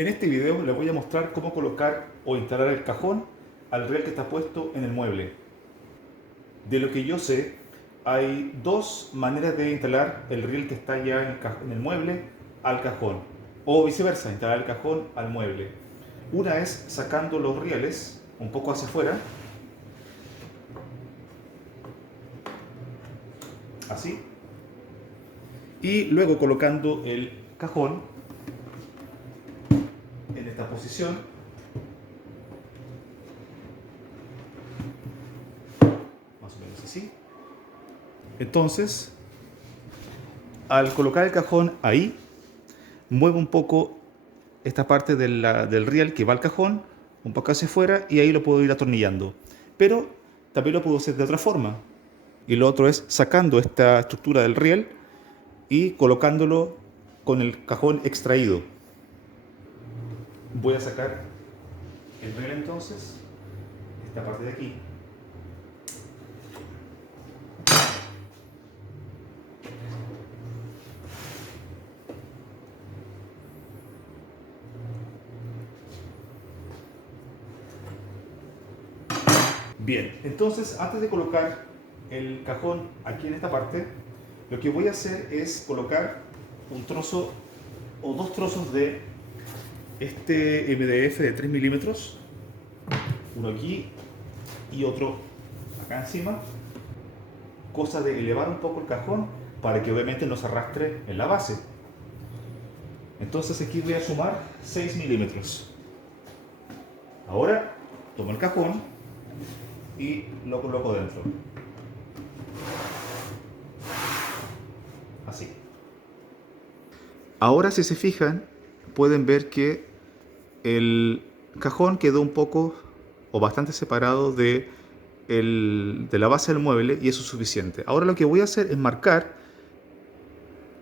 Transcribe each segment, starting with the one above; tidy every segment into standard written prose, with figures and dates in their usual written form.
En este video les voy a mostrar cómo colocar o instalar el cajón al riel que está puesto en el mueble. De lo que yo sé, hay dos maneras de instalar el riel que está ya en el mueble al cajón, o viceversa, instalar el cajón al mueble. Una es sacando los rieles un poco hacia afuera, así, y luego colocando el cajón en esta posición, más o menos así. Entonces, al colocar el cajón ahí, muevo un poco esta parte del riel que va al cajón, un poco hacia afuera, y ahí lo puedo ir atornillando. Pero también lo puedo hacer de otra forma. Y lo otro es sacando esta estructura del riel y colocándolo con el cajón extraído. Voy a sacar el riel entonces, esta parte de aquí. Bien, entonces antes de colocar el cajón aquí en esta parte, lo que voy a hacer es colocar un trozo o dos trozos de este MDF de 3 milímetros, uno aquí y otro acá encima, cosa de elevar un poco el cajón para que obviamente no se arrastre en la base. Entonces aquí voy a sumar 6 milímetros. Ahora tomo el cajón y lo coloco dentro. Así. Ahora si se fijan, pueden ver que el cajón quedó un poco o bastante separado de la base del mueble y eso es suficiente. Ahora lo que voy a hacer es marcar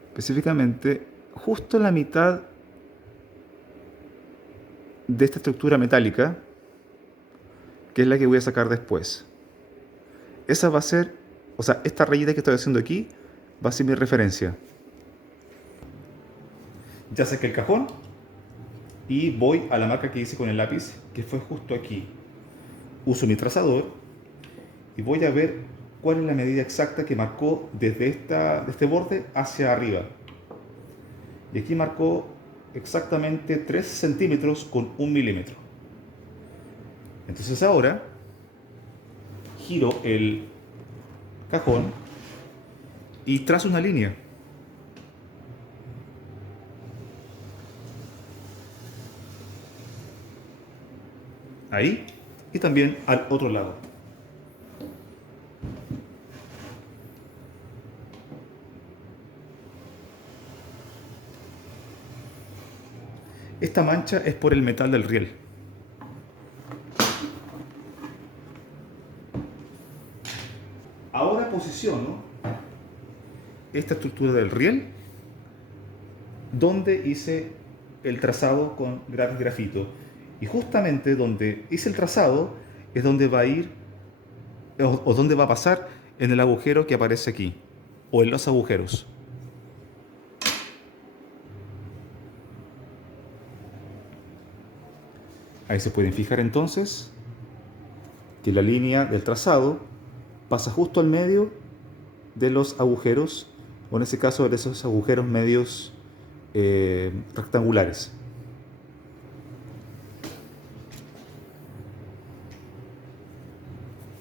específicamente justo en la mitad de esta estructura metálica, que es la que voy a sacar después. Esa va a ser, o sea, esta rayita que estoy haciendo aquí va a ser mi referencia. Ya saqué el cajón y voy a la marca que hice con el lápiz, que fue justo aquí. Uso mi trazador y voy a ver cuál es la medida exacta que marcó desde este borde hacia arriba. Y aquí marcó exactamente 3 centímetros con 1 milímetro. Entonces ahora giro el cajón y trazo una línea. Ahí y también al otro lado. Esta mancha es por el metal del riel. Ahora posiciono esta estructura del riel donde hice el trazado con grafito. Y justamente donde hice el trazado es donde va a ir o donde va a pasar en el agujero que aparece aquí o en los agujeros. Ahí se pueden fijar entonces que la línea del trazado pasa justo al medio de los agujeros, o en este caso de esos agujeros medios rectangulares.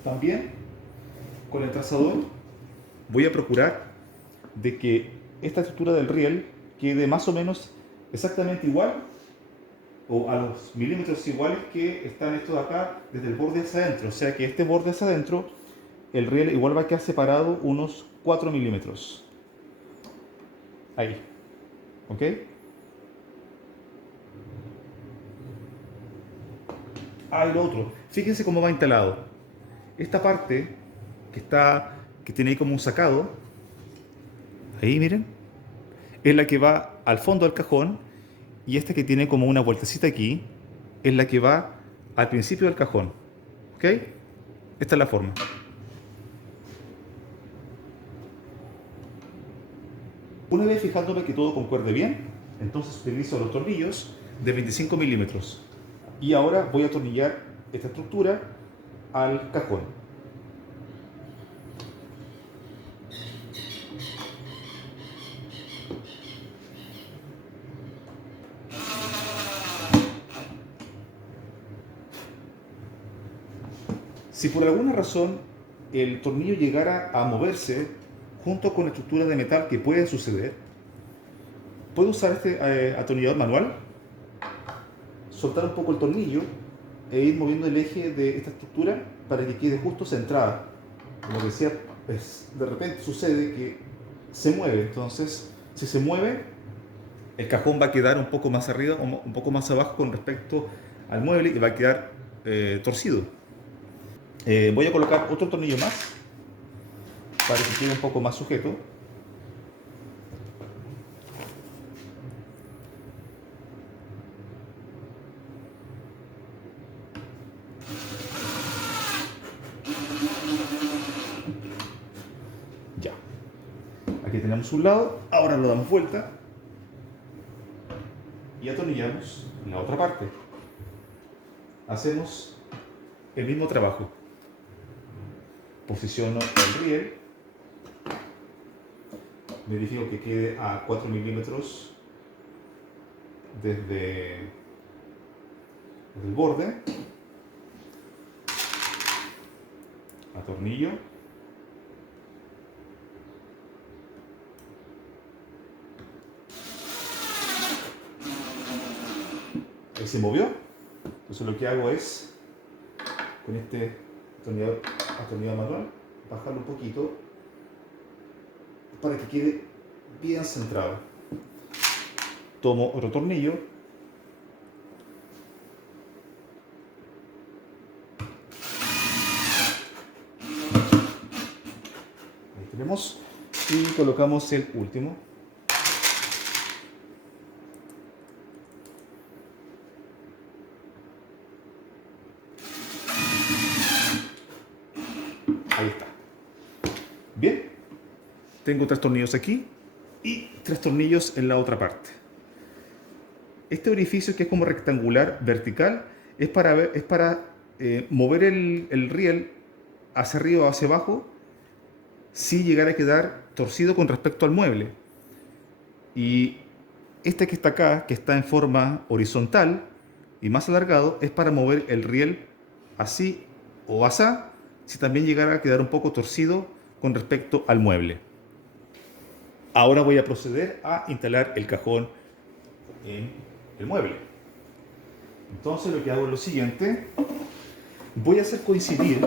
También con el trazador voy a procurar de que esta estructura del riel quede más o menos exactamente igual o a los milímetros iguales que están estos de acá desde el borde hacia adentro. O sea que este borde hacia adentro, el riel igual va a quedar separado unos 4 milímetros. Ahí. ¿Ok? Ah, y lo otro. Fíjense cómo va instalado. Esta parte que tiene ahí como un sacado, ahí miren, es la que va al fondo del cajón, y esta que tiene como una vueltecita aquí es la que va al principio del cajón. ¿Ok? Esta es la forma. Una vez fijándome que todo concuerde bien, entonces utilizo los tornillos de 25 milímetros. Y ahora voy a atornillar esta estructura al cajón. Si por alguna razón el tornillo llegara a moverse junto con la estructura de metal, que puede suceder, puedo usar este atornillador manual, soltar un poco el tornillo e ir moviendo el eje de esta estructura para que quede justo centrada. Como decía, pues, de repente sucede que se mueve, entonces si se mueve, el cajón va a quedar un poco más arriba o un poco más abajo con respecto al mueble y va a quedar torcido. Voy a colocar otro tornillo más para que quede un poco más sujeto. Ya. Aquí tenemos un lado, ahora lo damos vuelta y atornillamos la otra parte. Hacemos el mismo trabajo. Posiciono el riel, verifico que quede a 4 milímetros desde el borde, atornillo, ahí se movió. Entonces lo que hago es, con este atornillador manual, bajarlo un poquito para que quede bien centrado. Tomo otro tornillo, ahí tenemos, y colocamos el último. Ahí está. Bien, tengo 3 tornillos aquí y 3 tornillos en la otra parte. Este orificio, que es como rectangular vertical, es para mover el riel hacia arriba o hacia abajo si llegara a quedar torcido con respecto al mueble. Y este que está acá, que está en forma horizontal y más alargado, es para mover el riel así o asá, si también llegara a quedar un poco torcido con respecto al mueble. Ahora voy a proceder a instalar el cajón en el mueble. Entonces lo que hago es lo siguiente: voy a hacer coincidir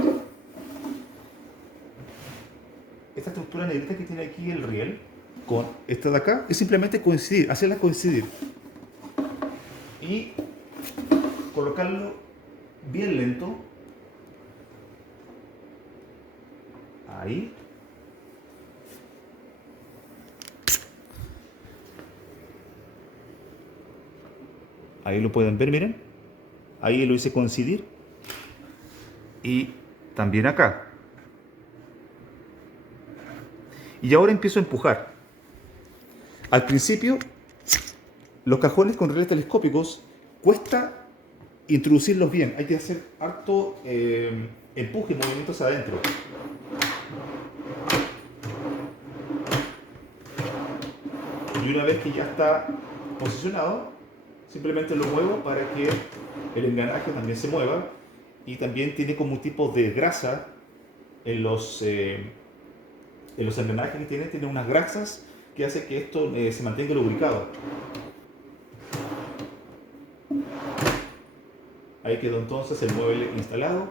esta estructura negrita que tiene aquí el riel con esta de acá. Es simplemente coincidir, hacerla coincidir y colocarlo bien lento ahí. Ahí lo pueden ver, miren. Ahí lo hice coincidir. Y también acá. Y ahora empiezo a empujar. Al principio, los cajones con rieles telescópicos cuesta introducirlos bien. Hay que hacer harto empuje, movimientos adentro. Y una vez que ya está posicionado, simplemente lo muevo para que el engranaje también se mueva, y también tiene como un tipo de grasa en los engranajes que tiene unas grasas que hace que esto se mantenga lubricado. Ahí quedó entonces el mueble instalado,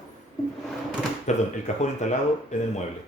perdón, el cajón instalado en el mueble.